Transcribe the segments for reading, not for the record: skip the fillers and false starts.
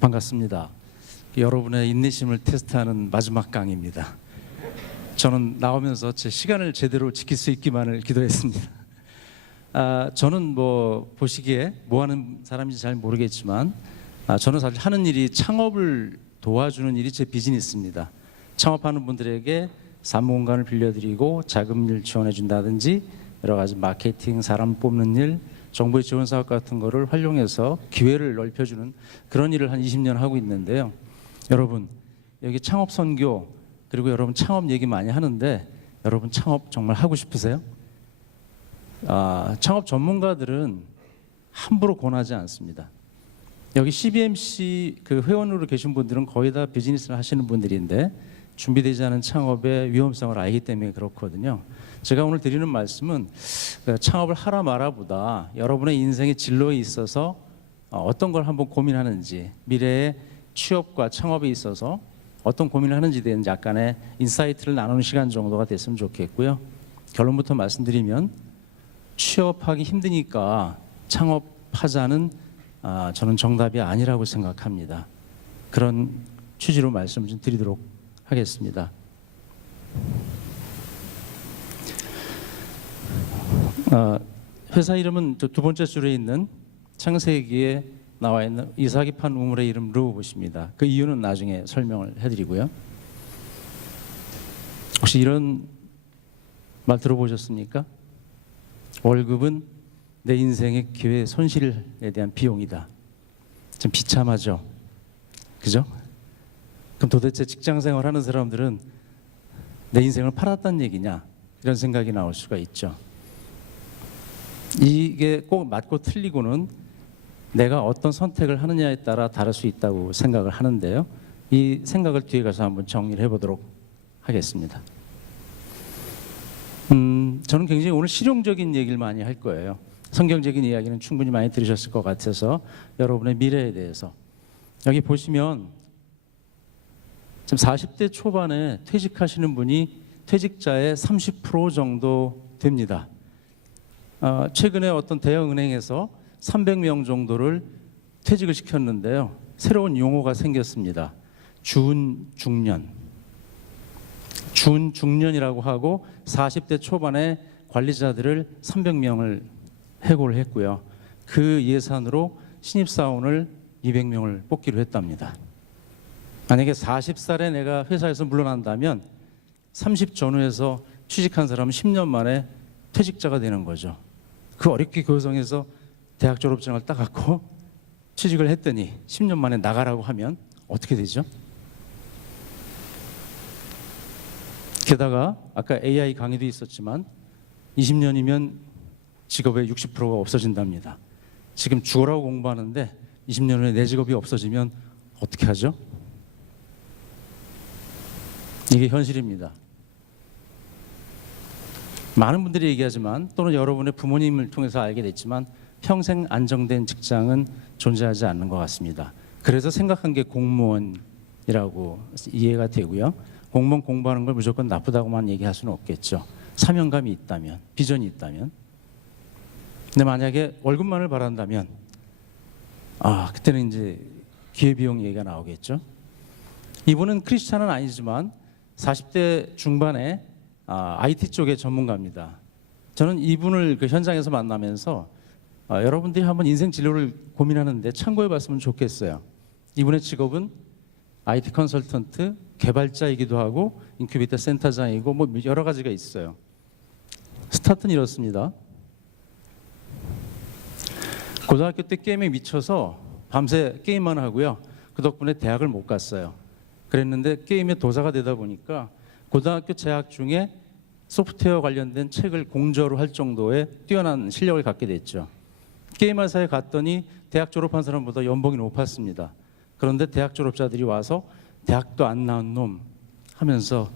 반갑습니다. 여러분의 인내심을 테스트하는 마지막 강의입니다. 저는 나오면서 제 시간을 제대로 지킬 수 있기만을 기도했습니다. 저는 뭐 보시기에 뭐 하는 사람인지 잘 모르겠지만 저는 사실 하는 일이 창업을 도와주는 일이 제 비즈니스입니다. 창업하는 분들에게 사무 공간을 빌려드리고 자금을 지원해 준다든지 여러 가지 마케팅, 사람 뽑는 일, 정부의 지원 사업 같은 거를 활용해서 기회를 넓혀주는 그런 일을 한 20년 하고 있는데요. 여러분, 여기 창업 선교 그리고 여러분 창업 얘기 많이 하는데 여러분 창업 정말 하고 싶으세요? 창업 전문가들은 함부로 권하지 않습니다. 여기 CBMC 그 회원으로 계신 분들은 거의 다 비즈니스를 하시는 분들인데 준비되지 않은 창업의 위험성을 알기 때문에 그렇거든요. 제가 오늘 드리는 말씀은 창업을 하라 마라보다 여러분의 인생의 진로에 있어서 어떤 걸 한번 고민하는지, 미래의 취업과 창업에 있어서 어떤 고민을 하는지에 대한 약간의 인사이트를 나누는 시간 정도가 됐으면 좋겠고요. 결론부터 말씀드리면 취업하기 힘드니까 창업하자는 저는 정답이 아니라고 생각합니다. 그런 취지로 말씀을 좀 드리도록 하겠습니다. 회사 이름은 두 번째 줄에 있는 창세기에 나와 있는 이삭이 판 우물의 이름 르호봇입니다. 그 이유는 나중에 설명을 해드리고요. 혹시 이런 말 들어보셨습니까? 월급은 내 인생의 기회 손실에 대한 비용이다. 좀 비참하죠? 그죠? 그럼 도대체 직장 생활하는 사람들은 내 인생을 팔았다는 얘기냐? 이런 생각이 나올 수가 있죠. 이게 꼭 맞고 틀리고는 내가 어떤 선택을 하느냐에 따라 다를 수 있다고 생각을 하는데요. 이 생각을 뒤에 가서 한번 정리를 해보도록 하겠습니다. 저는 굉장히 오늘 실용적인 얘기를 많이 할 거예요. 성경적인 이야기는 충분히 많이 들으셨을 것 같아서 여러분의 미래에 대해서 여기 보시면 지금 40대 초반에 퇴직하시는 분이 퇴직자의 30% 정도 됩니다. 최근에 어떤 대형은행에서 300명 정도를 퇴직을 시켰는데요. 새로운 용어가 생겼습니다. 준중년. 준중년이라고 하고 40대 초반에 관리자들을 300명을 해고를 했고요. 그 예산으로 신입사원을 200명을 뽑기로 했답니다. 만약에 40살에 내가 회사에서 물러난다면 30 전후에서 취직한 사람은 10년 만에 퇴직자가 되는 거죠. 그 어렵게 교성해서 대학 졸업증을 따갖고 취직을 했더니 10년 만에 나가라고 하면 어떻게 되죠? 게다가 아까 AI 강의도 있었지만 20년이면 직업의 60%가 없어진답니다. 지금 죽으라고 공부하는데 20년 후에 내 직업이 없어지면 어떻게 하죠? 이게 현실입니다. 많은 분들이 얘기하지만 또는 여러분의 부모님을 통해서 알게 됐지만 평생 안정된 직장은 존재하지 않는 것 같습니다. 그래서 생각한 게 공무원이라고 이해가 되고요. 공무원 공부하는 걸 무조건 나쁘다고만 얘기할 수는 없겠죠. 사명감이 있다면, 비전이 있다면. 근데 만약에 월급만을 바란다면 그때는 이제 기회비용 얘기가 나오겠죠. 이분은 크리스찬은 아니지만 40대 중반에 IT 쪽의 전문가입니다. 저는 이분을 그 현장에서 만나면서 여러분들이 한번 인생 진로를 고민하는데 참고해 봤으면 좋겠어요. 이분의 직업은 IT 컨설턴트, 개발자이기도 하고 인큐베이터 센터장이고 뭐 여러 가지가 있어요. 스타트는 이렇습니다. 고등학교 때 게임에 미쳐서 밤새 게임만 하고요. 그 덕분에 대학을 못 갔어요. 그랬는데 게임의 도사가 되다 보니까 고등학교 재학 중에 소프트웨어 관련된 책을 공저로 할 정도의 뛰어난 실력을 갖게 됐죠. 게임 회사에 갔더니 대학 졸업한 사람보다 연봉이 높았습니다. 그런데 대학 졸업자들이 와서 대학도 안 나온 놈 하면서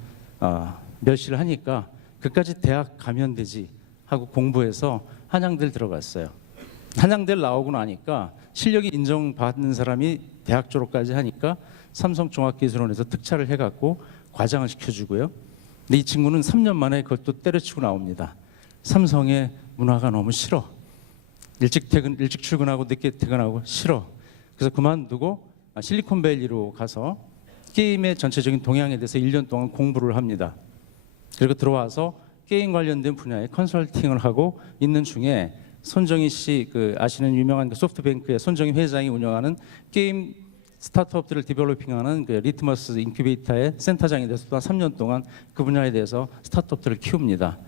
멸시를 하니까 그까지 대학 가면 되지 하고 공부해서 한양대를 들어갔어요. 한양대를 나오고 나니까 실력이 인정받는 사람이 대학 졸업까지 하니까 삼성종합기술원에서 특차를 해갖고 과장을 시켜주고요. 근데 이 친구는 3년 만에 그것도 때려치고 나옵니다. 삼성의 문화가 너무 싫어. 일찍 출근하고 늦게 퇴근하고 싫어. 그래서 그만두고 실리콘밸리로 가서 게임의 전체적인 동향에 대해서 1년 동안 공부를 합니다. 그리고 들어와서 게임 관련된 분야의 컨설팅을 하고 있는 중에 손정희 씨, 아시는 유명한 소프트뱅크의 손정희 회장이 운영하는 게임 스타트업들을 디벨로핑하는 리트머스 인큐베이터의 센터장이 돼서 또한 3년 동안 그 분야에 대해서 스타트업들을 키웁니다.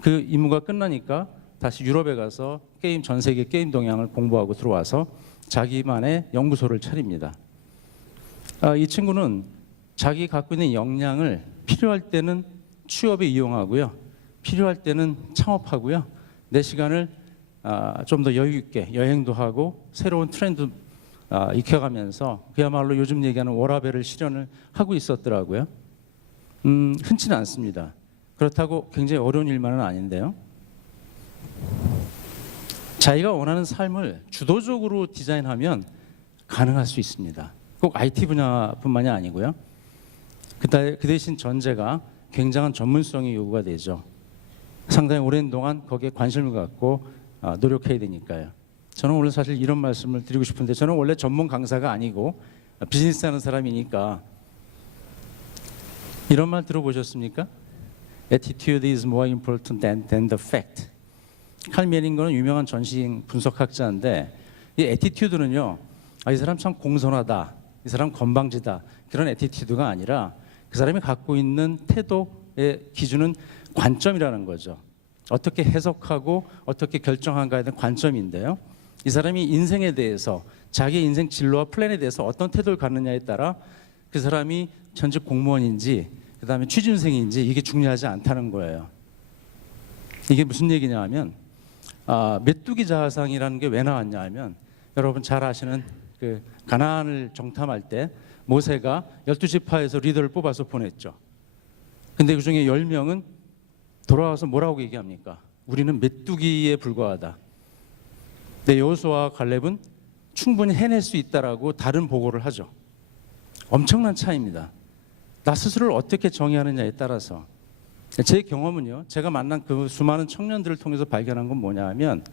그 임무가 끝나니까 다시 유럽에 가서 전 세계 게임 동향을 공부하고 들어와서 자기만의 연구소를 차립니다. 이 친구는 자기 갖고 있는 역량을 필요할 때는 취업에 이용하고요, 필요할 때는 창업하고요, 내 시간을 좀 더 여유 있게 여행도 하고 새로운 트렌드 익혀가면서 그야말로 요즘 얘기하는 워라밸을 실현을 하고 있었더라고요. 흔치는 않습니다. 그렇다고 굉장히 어려운 일만은 아닌데요. 자기가 원하는 삶을 주도적으로 디자인하면 가능할 수 있습니다. 꼭 IT 분야뿐만이 아니고요. 그 대신 전제가 굉장한 전문성이 요구가 되죠. 상당히 오랜 동안 거기에 관심을 갖고 노력해야 되니까요. 저는 오늘 사실 이런 말씀을 드리고 싶은데, 저는 원래 전문 강사가 아니고 비즈니스 하는 사람이니까 이런 말 들어보셨습니까? Attitude is more important than the fact. 칼 메닝거는 유명한 전시행 분석학자인데, 이 애티튜드는요, 이 사람 참 공손하다, 이 사람 건방지다, 그런 애티튜드가 아니라 그 사람이 갖고 있는 태도의 기준은 관점이라는 거죠. 어떻게 해석하고 어떻게 결정한가에 대한 관점인데요, 이 사람이 인생에 대해서, 자기의 인생 진로와 플랜에 대해서 어떤 태도를 갖느냐에 따라 그 사람이 전직 공무원인지 그 다음에 취준생인지 이게 중요하지 않다는 거예요. 이게 무슨 얘기냐 하면, 메뚜기 자상이라는 게 왜 나왔냐 하면, 여러분 잘 아시는 가나안을 정탐할 때 모세가 12지파에서 리더를 뽑아서 보냈죠. 근데 그중에 10명은 돌아와서 뭐라고 얘기합니까? 우리는 메뚜기에 불과하다. 근데 여호수아와 갈렙은 충분히 해낼 수 있다라고 다른 보고를 하죠. 엄청난 차이입니다. 나 스스로를 어떻게 정의하느냐에 따라서. 제 경험은요, 제가 만난 그 수많은 청년들을 통해서 발견한 건 뭐냐 하면,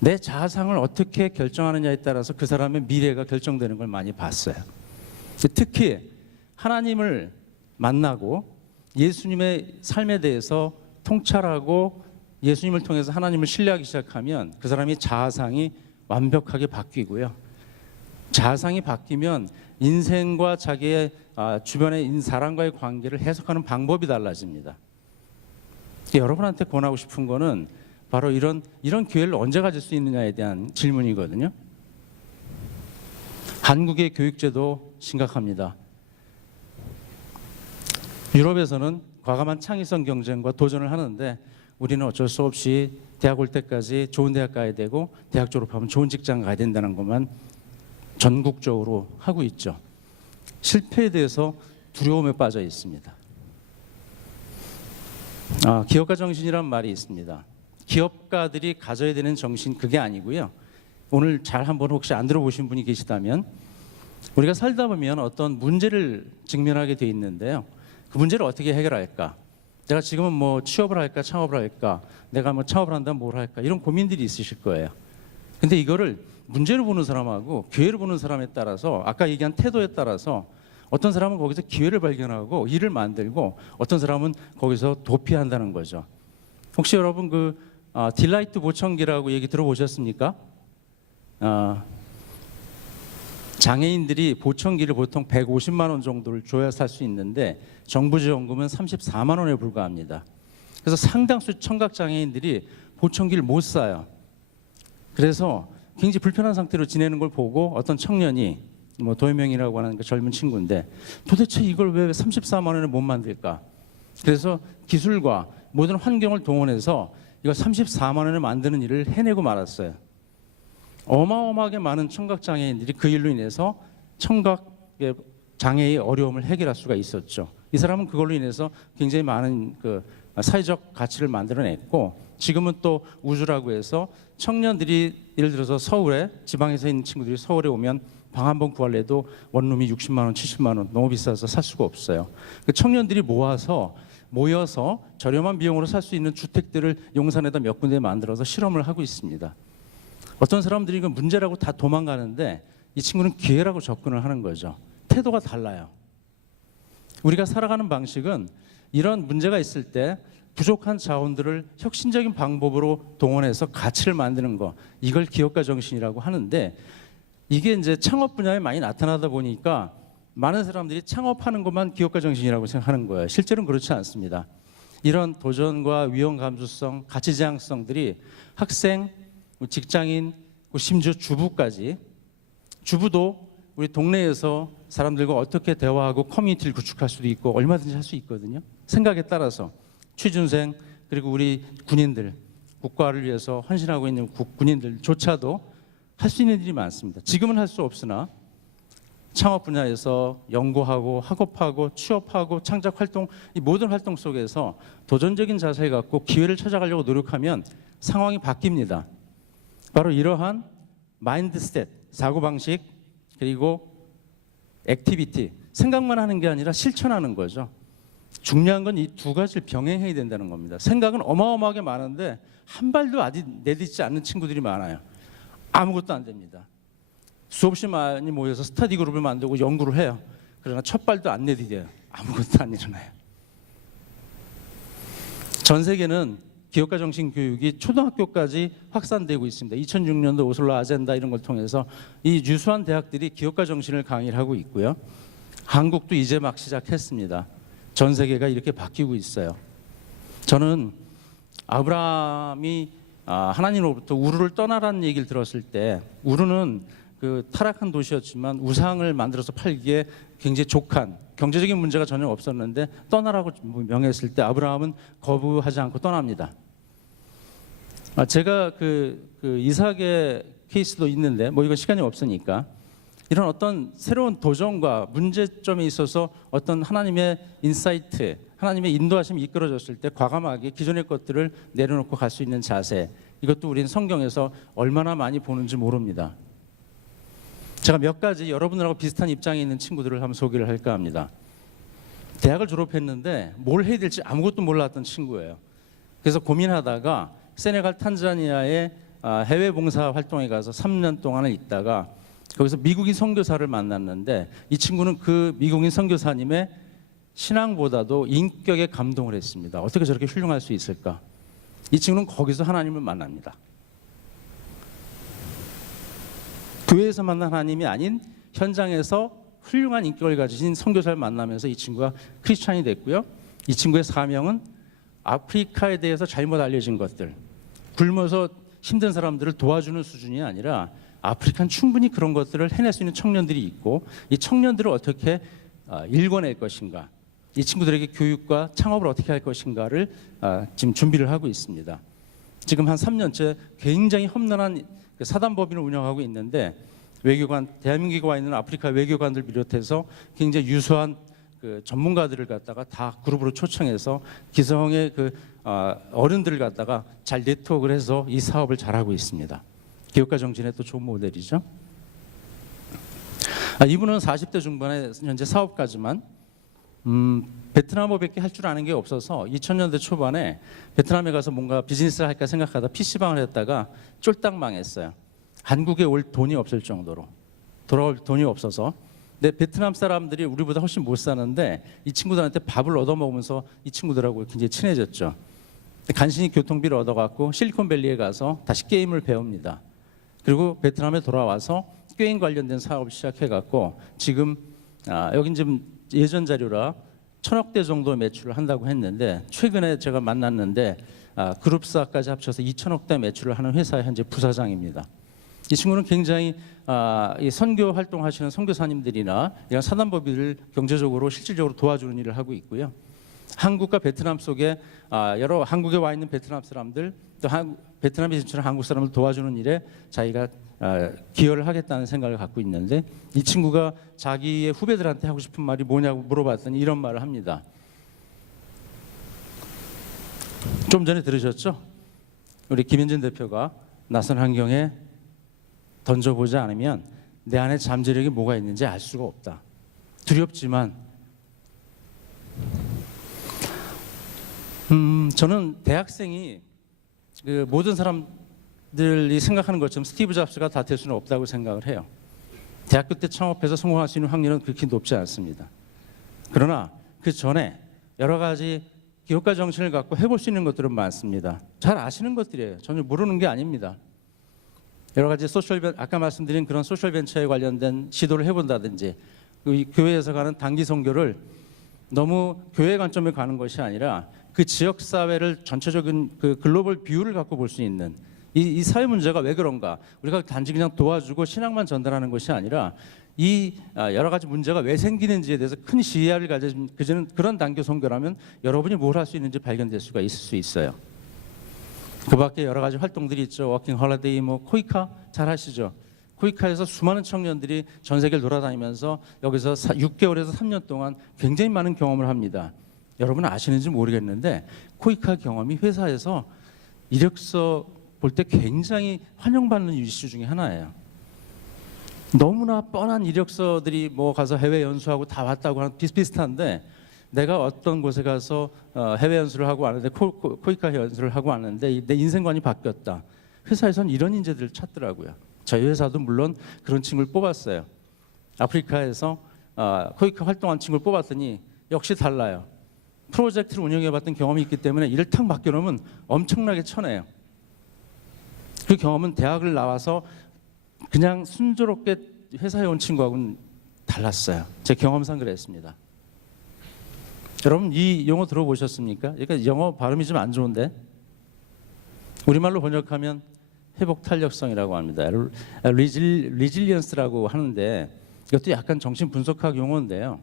내 자아상을 어떻게 결정하느냐에 따라서 그 사람의 미래가 결정되는 걸 많이 봤어요. 특히 하나님을 만나고 예수님의 삶에 대해서 통찰하고 예수님을 통해서 하나님을 신뢰하기 시작하면 그 사람이 자아상이 완벽하게 바뀌고요, 자아상이 바뀌면 인생과 자기의 주변의 사람과의 관계를 해석하는 방법이 달라집니다. 여러분한테 권하고 싶은 거는 바로 이런 기회를 언제 가질 수 있느냐에 대한 질문이거든요. 한국의 교육제도 심각합니다. 유럽에서는 과감한 창의성 경쟁과 도전을 하는데, 우리는 어쩔 수 없이 대학 올 때까지 좋은 대학 가야 되고 대학 졸업하면 좋은 직장 가야 된다는 것만 전국적으로 하고 있죠. 실패에 대해서 두려움에 빠져 있습니다. 기업가 정신이란 말이 있습니다. 기업가들이 가져야 되는 정신, 그게 아니고요. 오늘 잘 한번 혹시 안 들어보신 분이 계시다면, 우리가 살다 보면 어떤 문제를 직면하게 돼 있는데요, 그 문제를 어떻게 해결할까? 내가 지금은 뭐 취업을 할까, 창업을 할까? 내가 뭐 창업을 한다면 뭘 할까? 이런 고민들이 있으실 거예요. 근데 이거를 문제를 보는 사람하고 기회를 보는 사람에 따라서, 아까 얘기한 태도에 따라서, 어떤 사람은 거기서 기회를 발견하고 일을 만들고, 어떤 사람은 거기서 도피한다는 거죠. 혹시 여러분 딜라이트 보청기라고 얘기 들어보셨습니까? 장애인들이 보청기를 보통 150만 원 정도를 줘야 살 수 있는데 정부 지원금은 34만 원에 불과합니다. 그래서 상당수 청각 장애인들이 보청기를 못 사요. 그래서 굉장히 불편한 상태로 지내는 걸 보고 어떤 청년이, 도혜명이라고 하는 그 젊은 친구인데, 도대체 이걸 왜 34만 원에 못 만들까? 그래서 기술과 모든 환경을 동원해서 이걸 34만 원에 만드는 일을 해내고 말았어요. 어마어마하게 많은 청각 장애인들이 그 일로 인해서 청각의 장애의 어려움을 해결할 수가 있었죠. 이 사람은 그걸로 인해서 굉장히 많은 사회적 가치를 만들어냈고, 지금은 또 우주라고 해서 청년들이, 예를 들어서 서울에, 지방에서 있는 친구들이 서울에 오면 방 한 번 구하려도 원룸이 60만 원, 70만 원, 너무 비싸서 살 수가 없어요. 그 청년들이 모여서 저렴한 비용으로 살 수 있는 주택들을 용산에다 몇 군데 만들어서 실험을 하고 있습니다. 어떤 사람들이 이건 문제라고 다 도망가는데, 이 친구는 기회라고 접근을 하는 거죠. 태도가 달라요. 우리가 살아가는 방식은 이런 문제가 있을 때 부족한 자원들을 혁신적인 방법으로 동원해서 가치를 만드는 거, 이걸 기업가 정신이라고 하는데, 이게 이제 창업 분야에 많이 나타나다 보니까 많은 사람들이 창업하는 것만 기업가 정신이라고 생각하는 거예요. 실제로는 그렇지 않습니다. 이런 도전과 위험 감수성, 가치 지향성들이 학생, 직장인, 심지어 주부까지, 주부도 우리 동네에서 사람들과 어떻게 대화하고 커뮤니티를 구축할 수도 있고 얼마든지 할 수 있거든요. 생각에 따라서 취준생, 그리고 우리 군인들, 국가를 위해서 헌신하고 있는 군인들조차도 할 수 있는 일이 많습니다. 지금은 할 수 없으나 창업 분야에서 연구하고 학업하고 취업하고 창작 활동, 이 모든 활동 속에서 도전적인 자세를 갖고 기회를 찾아가려고 노력하면 상황이 바뀝니다. 바로 이러한 마인드셋, 사고방식, 그리고 액티비티, 생각만 하는 게 아니라 실천하는 거죠. 중요한 건 이 두 가지를 병행해야 된다는 겁니다. 생각은 어마어마하게 많은데 한 발도 아직 내딛지 않는 친구들이 많아요. 아무것도 안 됩니다. 수없이 많이 모여서 스터디 그룹을 만들고 연구를 해요. 그러나 첫 발도 안 내디뎌요. 아무것도 안 일어나요. 전 세계는 기업가 정신 교육이 초등학교까지 확산되고 있습니다. 2006년도 오슬로 아젠다 이런 걸 통해서 이 유수한 대학들이 기업가 정신을 강의를 하고 있고요. 한국도 이제 막 시작했습니다. 전 세계가 이렇게 바뀌고 있어요. 저는 아브라함이 하나님으로부터 우르를 떠나라는 얘기를 들었을 때, 우르는 그 타락한 도시였지만 우상을 만들어서 팔기에 굉장히 족한, 경제적인 문제가 전혀 없었는데 떠나라고 명했을 때 아브라함은 거부하지 않고 떠납니다. 제가 그 이삭의 케이스도 있는데 뭐 이건 시간이 없으니까, 이런 어떤 새로운 도전과 문제점에 있어서 어떤 하나님의 인사이트, 하나님의 인도하심이 이끌어졌을 때 과감하게 기존의 것들을 내려놓고 갈 수 있는 자세, 이것도 우리는 성경에서 얼마나 많이 보는지 모릅니다. 제가 몇 가지 여러분들하고 비슷한 입장에 있는 친구들을 한번 소개를 할까 합니다. 대학을 졸업했는데 뭘 해야 될지 아무것도 몰랐던 친구예요. 그래서 고민하다가 세네갈, 탄자니아에 해외 봉사 활동에 가서 3년 동안을 있다가 거기서 미국인 선교사를 만났는데, 이 친구는 그 미국인 선교사님의 신앙보다도 인격에 감동을 했습니다. 어떻게 저렇게 훌륭할 수 있을까? 이 친구는 거기서 하나님을 만납니다. 교회에서 만난 하나님이 아닌 현장에서 훌륭한 인격을 가지신 선교사를 만나면서 이 친구가 크리스찬이 됐고요. 이 친구의 사명은 아프리카에 대해서 잘못 알려진 것들, 굶어서 힘든 사람들을 도와주는 수준이 아니라 아프리카는 충분히 그런 것들을 해낼 수 있는 청년들이 있고, 이 청년들을 어떻게 일궈낼 것인가, 이 친구들에게 교육과 창업을 어떻게 할 것인가를 지금 준비를 하고 있습니다. 지금 한 3년째 굉장히 험난한 사단법인을 운영하고 있는데, 외교관, 대한민국에 와 있는 아프리카 외교관들 비롯해서 굉장히 유수한 그 전문가들을 갖다가 다 그룹으로 초청해서 기성의 그 어른들을 갖다가 잘 네트워크를 해서 이 사업을 잘하고 있습니다. 기업가 정신의 또 좋은 모델이죠. 이분은 40대 중반에 현재 사업가지만 베트남어밖에 할 줄 아는 게 없어서 2000년대 초반에 베트남에 가서 뭔가 비즈니스를 할까 생각하다 PC방을 했다가 쫄딱 망했어요. 한국에 올 돈이 없을 정도로, 돌아올 돈이 없어서. 근데 베트남 사람들이 우리보다 훨씬 못 사는데 이 친구들한테 밥을 얻어먹으면서 이 친구들하고 굉장히 친해졌죠. 간신히 교통비를 얻어갖고 실리콘밸리에 가서 다시 게임을 배웁니다. 그리고 베트남에 돌아와서 게임 관련된 사업을 시작해갖고 지금 여긴 지금 예전 자료라 1000억대 정도 매출을 한다고 했는데, 최근에 제가 만났는데 그룹사까지 합쳐서 2000억대 매출을 하는 회사의 현재 부사장입니다. 이 친구는 굉장히 이 선교 활동하시는 선교사님들이나 이런 사단법인을 경제적으로 실질적으로 도와주는 일을 하고 있고요. 한국과 베트남 속에 여러 한국에 와 있는 베트남 사람들, 또 베트남에 진출한 한국 사람을 도와주는 일에 자기가 기여를 하겠다는 생각을 갖고 있는데, 이 친구가 자기의 후배들한테 하고 싶은 말이 뭐냐고 물어봤더니 이런 말을 합니다. 좀 전에 들으셨죠? 우리 김현진 대표가 낯선 환경에 던져보지 않으면 내 안에 잠재력이 뭐가 있는지 알 수가 없다. 두렵지만 저는 대학생이 모든 사람들이 생각하는 것처럼 스티브 잡스가 다 될 수는 없다고 생각을 해요. 대학교 때 창업해서 성공할 수 있는 확률은 그렇게 높지 않습니다. 그러나 그 전에 여러 가지 기업가 정신을 갖고 해볼 수 있는 것들은 많습니다. 잘 아시는 것들이에요. 전혀 모르는 게 아닙니다. 여러 가지 아까 말씀드린 그런 소셜 벤처에 관련된 시도를 해본다든지, 그 교회에서 가는 단기 선교를 너무 교회 관점에 가는 것이 아니라 그 지역 사회를 전체적인 그 글로벌 뷰를 갖고 볼 수 있는 이 사회 문제가 왜 그런가? 우리가 단지 그냥 도와주고 신앙만 전달하는 것이 아니라 이 여러 가지 문제가 왜 생기는지에 대해서 큰 시야를 가진 그런 단기 선교라면 여러분이 뭘 할 수 있는지 발견될 수가 있을 수 있어요. 그 밖에 여러 가지 활동들이 있죠. 워킹 홀리데이, 코이카 잘 아시죠? 코이카에서 수많은 청년들이 전 세계를 돌아다니면서 여기서 6개월에서 3년 동안 굉장히 많은 경험을 합니다. 여러분 아시는지 모르겠는데 코이카 경험이 회사에서 이력서 볼 때 굉장히 환영받는 이슈 중에 하나예요. 너무나 뻔한 이력서들이 가서 해외 연수하고 다 왔다고 하는 비슷비슷한데, 내가 어떤 곳에 가서 해외 연수를 하고 왔는데 코이카 연수를 하고 왔는데 내 인생관이 바뀌었다. 회사에서는 이런 인재들을 찾더라고요. 저희 회사도 물론 그런 친구를 뽑았어요. 아프리카에서 코이카 활동한 친구를 뽑았더니 역시 달라요. 프로젝트를 운영해봤던 경험이 있기 때문에 일을 탁 맡겨놓으면 엄청나게 쳐내요. 그 경험은 대학을 나와서 그냥 순조롭게 회사에 온 친구하고는 달랐어요. 제 경험상 그랬습니다. 여러분 이 용어 들어보셨습니까? 그러니까 영어 발음이 좀 안 좋은데 우리말로 번역하면 회복 탄력성이라고 합니다. 리질리언스라고 하는데 이것도 약간 정신 분석학 용어인데요.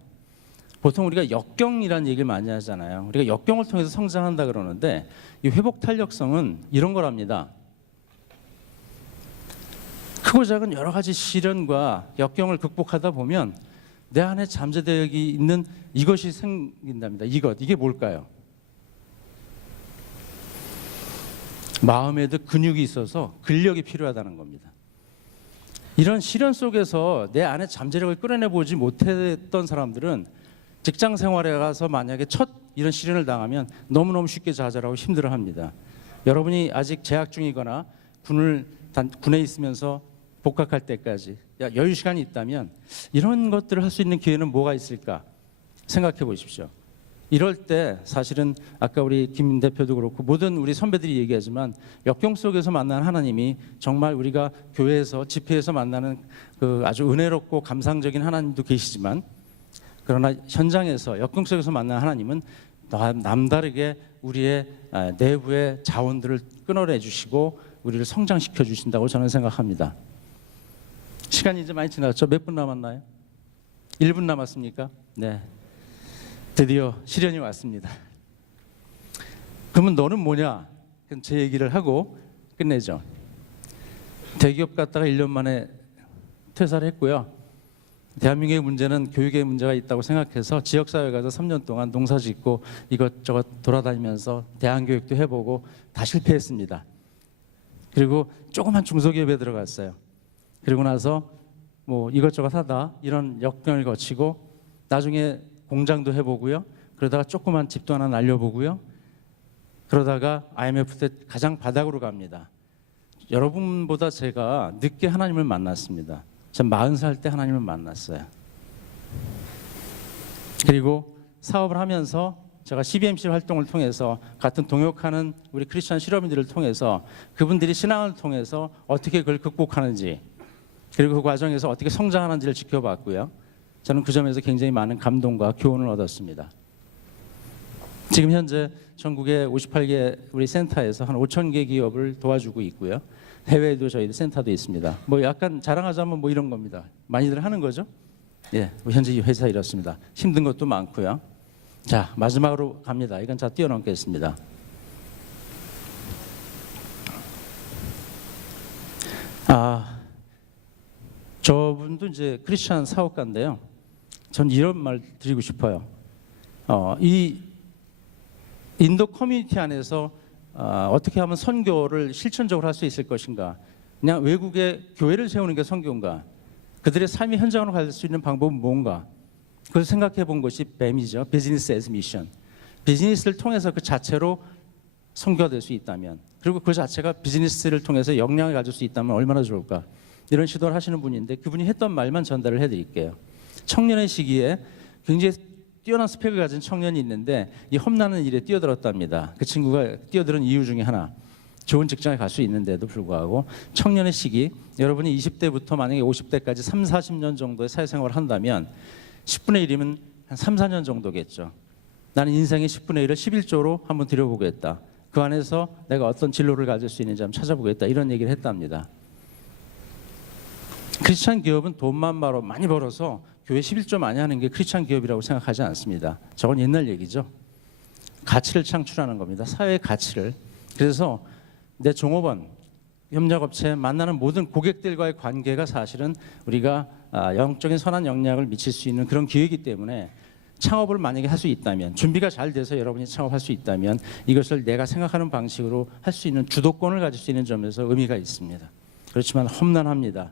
보통 우리가 역경이라는 얘기를 많이 하잖아요. 우리가 역경을 통해서 성장한다 그러는데 이 회복 탄력성은 이런 거랍니다. 크고 작은 여러 가지 시련과 역경을 극복하다 보면 내 안에 잠재되어 있는 이것이 생긴답니다. 이게 뭘까요? 마음에도 근육이 있어서 근력이 필요하다는 겁니다. 이런 시련 속에서 내 안에 잠재력을 끌어내보지 못했던 사람들은 직장 생활에 가서 만약에 첫 이런 시련을 당하면 너무너무 쉽게 좌절하고 힘들어합니다. 여러분이 아직 재학 중이거나 군에 있으면서 복학할 때까지 여유 시간이 있다면 이런 것들을 할 수 있는 기회는 뭐가 있을까 생각해 보십시오. 이럴 때 사실은 아까 우리 김 대표도 그렇고 모든 우리 선배들이 얘기하지만 역경 속에서 만난 하나님이 정말 우리가 교회에서 집회에서 만나는 그 아주 은혜롭고 감상적인 하나님도 계시지만, 그러나 현장에서 역경 속에서 만난 하나님은 남다르게 우리의 내부의 자원들을 끊어내 주시고 우리를 성장시켜 주신다고 저는 생각합니다. 시간이 이제 많이 지났죠? 몇 분 남았나요? 1분 남았습니까? 네. 드디어 시련이 왔습니다. 그러면 너는 뭐냐? 제 얘기를 하고 끝내죠. 대기업 갔다가 1년 만에 퇴사를 했고요. 대한민국의 문제는 교육의 문제가 있다고 생각해서 지역사회 가서 3년 동안 농사 짓고 이것저것 돌아다니면서 대안교육도 해보고 다 실패했습니다. 그리고 조그만 중소기업에 들어갔어요. 그리고 나서 이것저것 하다 이런 역경을 거치고 나중에 공장도 해보고요. 그러다가 조그만 집도 하나 날려보고요. 그러다가 IMF 때 가장 바닥으로 갑니다. 여러분보다 제가 늦게 하나님을 만났습니다. 전 40살 때 하나님을 만났어요. 그리고 사업을 하면서 제가 CBMC 활동을 통해서 같은 동역하는 우리 크리스천 실업인들을 통해서 그분들이 신앙을 통해서 어떻게 그걸 극복하는지, 그리고 그 과정에서 어떻게 성장하는지를 지켜봤고요. 저는 그 점에서 굉장히 많은 감동과 교훈을 얻었습니다. 지금 현재 전국의 58개 우리 센터에서 한 5,000개 기업을 도와주고 있고요. 해외에도 저희 센터도 있습니다. 약간 자랑하자면 이런 겁니다. 많이들 하는 거죠? 예, 현재 이 회사 이렇습니다. 힘든 것도 많고요. 자, 마지막으로 갑니다. 이건 뛰어넘겠습니다. 저분도 이제 크리스천 사업가인데요. 전 이런 말 드리고 싶어요. 이 인도 커뮤니티 안에서 어떻게 하면 선교를 실천적으로 할 수 있을 것인가? 그냥 외국에 교회를 세우는 게 선교인가? 그들의 삶의 현장으로 갈 수 있는 방법은 뭔가? 그걸 생각해 본 것이 뱀이죠. 비즈니스 애즈 미션. 비즈니스를 통해서 그 자체로 선교가 될 수 있다면, 그리고 그 자체가 비즈니스를 통해서 역량을 가질 수 있다면 얼마나 좋을까? 이런 시도를 하시는 분인데 그분이 했던 말만 전달을 해드릴게요. 청년의 시기에 굉장히 뛰어난 스펙을 가진 청년이 있는데 이 험난한 일에 뛰어들었답니다. 그 친구가 뛰어드는 이유 중에 하나, 좋은 직장에 갈 수 있는데도 불구하고 청년의 시기, 여러분이 20대부터 만약에 50대까지 3, 40년 정도의 사회생활을 한다면 10분의 1이면 한 3, 4년 정도겠죠. 나는 인생의 10분의 1을 11조로 한번 들여보겠다. 그 안에서 내가 어떤 진로를 가질 수 있는지 한번 찾아보겠다. 이런 얘기를 했답니다. 크리스찬 기업은 돈만 많이 벌어서 교회 11조 많이 하는 게 크리스찬 기업이라고 생각하지 않습니다. 저건 옛날 얘기죠. 가치를 창출하는 겁니다. 사회의 가치를. 그래서 내 종업원, 협력업체 만나는 모든 고객들과의 관계가 사실은 우리가 영적인 선한 영향을 미칠 수 있는 그런 기회이기 때문에 창업을 만약에 할 수 있다면, 준비가 잘 돼서 여러분이 창업할 수 있다면 이것을 내가 생각하는 방식으로 할 수 있는 주도권을 가질 수 있는 점에서 의미가 있습니다. 그렇지만 험난합니다.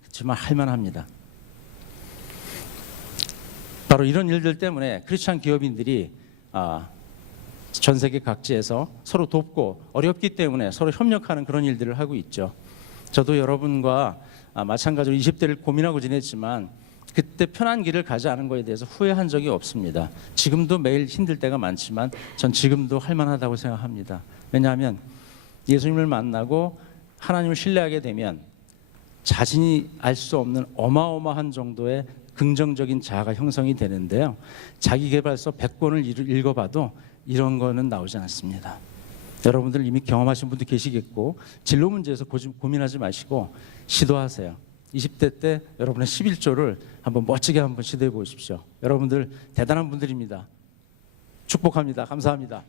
그렇지만 할만합니다. 바로 이런 일들 때문에 크리스찬 기업인들이 전 세계 각지에서 서로 돕고 어렵기 때문에 서로 협력하는 그런 일들을 하고 있죠. 저도 여러분과 마찬가지로 20대를 고민하고 지냈지만 그때 편한 길을 가지 않은 것에 대해서 후회한 적이 없습니다. 지금도 매일 힘들 때가 많지만 전 지금도 할만하다고 생각합니다. 왜냐하면 예수님을 만나고 하나님을 신뢰하게 되면 자신이 알 수 없는 어마어마한 정도의 긍정적인 자아가 형성이 되는데요. 자기계발서 100권을 읽어봐도 이런 거는 나오지 않습니다. 여러분들 이미 경험하신 분도 계시겠고 진로 문제에서 고민하지 마시고 시도하세요. 20대 때 여러분의 11조를 한번 멋지게 한번 시도해 보십시오. 여러분들 대단한 분들입니다. 축복합니다. 감사합니다.